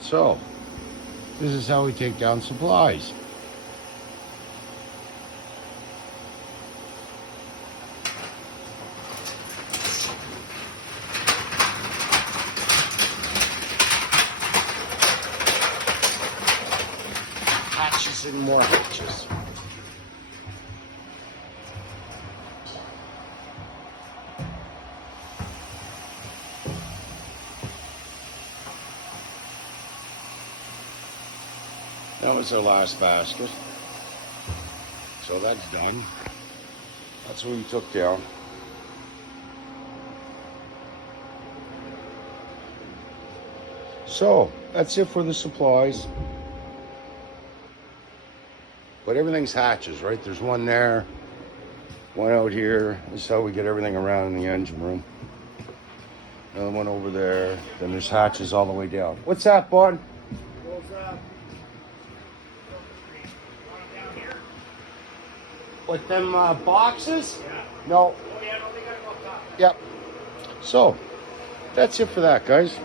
So, this is how we take down supplies. Hatches and more hatches. That was our last basket. So that's done. That's what we took down. So that's it for the supplies. But everything's hatches, right? There's one there, one out here. This is how we get everything around in the engine room. Another one over there. Then there's hatches all the way down. What's that, bud? What, them boxes? Yeah. No. Oh, yeah, no, they gotta go up top. Yep. So, that's it for that, guys.